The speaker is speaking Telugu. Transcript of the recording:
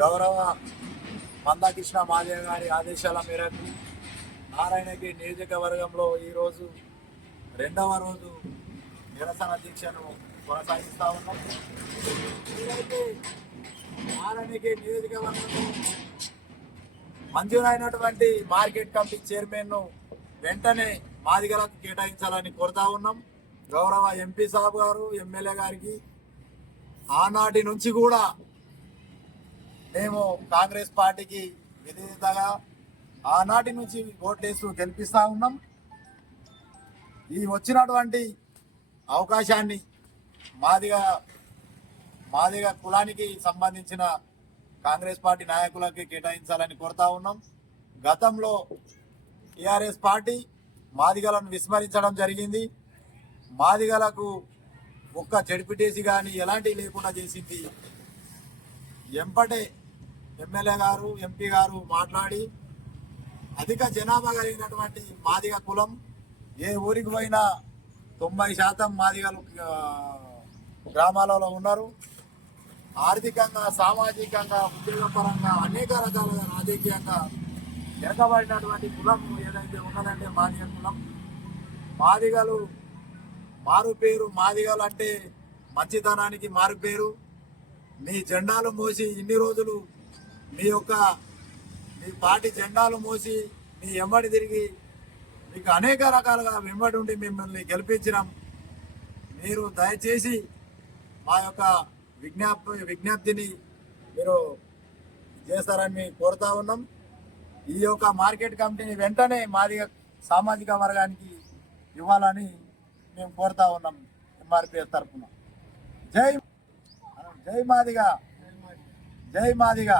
గౌరవ మందాకృష్ణ మాదేవ్ గారి ఆదేశాల మేరకు నారాయణగిరి నియోజకవర్గంలో ఈరోజు రెండవ రోజు నిరసన దీక్షను కొనసాగిస్తూ ఉన్నాం. ఈరోజు నారాయణగిరి నియోజకవర్గంలో మంజూరైనటువంటి మార్కెట్ కమిటీ చైర్మన్ను వెంటనే మాదిగలకు కేటాయించాలని కోరుతా ఉన్నాం. గౌరవ ఎంపీ సాబ్ గారు, ఎమ్మెల్యే గారికి ఆనాటి నుంచి కూడా మేము కాంగ్రెస్ పార్టీకి విధేయతగా ఆనాటి నుంచి ఓట్లేస్తూ గెలిపిస్తూ ఉన్నాం. ఈ వచ్చినటువంటి అవకాశాన్ని మాదిగ కులానికి సంబంధించిన కాంగ్రెస్ పార్టీ నాయకులకి కేటాయించాలని కోరుతా ఉన్నాం. గతంలో టీఆర్ఎస్ పార్టీ మాదిగలను విస్మరించడం జరిగింది. మాదిగలకు ఒక్క జడ్పీటీసీ కానీ ఎలాంటివి లేకుండా చేసింది. ఎంపటే ఎమ్మెల్యే గారు, ఎంపీ గారు మాట్లాడి అధిక జనాభా కలిగినటువంటి మాదిగ కులం, ఏ ఊరికి పోయినా 90% మాదిగలు గ్రామాలలో ఉన్నారు. ఆర్థికంగా, సామాజికంగా, ఉద్యోగపరంగా అనేక రకాలుగా రాజకీయంగా వెనకబడినటువంటి కులం ఏదైతే ఉన్నదంటే మాదిగ కులం. మాదిగలు మారుపేరు. మాదిగలు అంటే మంచితనానికి మారుపేరు. మీ జెండాలు మోసి ఇన్ని రోజులు మీ పార్టీ జెండాలు మోసి మీ వెంబడి తిరిగి మీకు అనేక రకాలుగా వెంబడి ఉండి మిమ్మల్ని గెలిపించినాం. మీరు దయచేసి మా యొక్క విజ్ఞప్తిని మీరు చేస్తారని కోరుతా ఉన్నాం. ఈ యొక్క మార్కెట్ కమిటీని వెంటనే మాదిగ సామాజిక వర్గానికి ఇవ్వాలని మేము కోరుతా ఉన్నాం. ఎంఆర్పిఎస్ తరఫున జై మాదిగ, జై మాదిగ.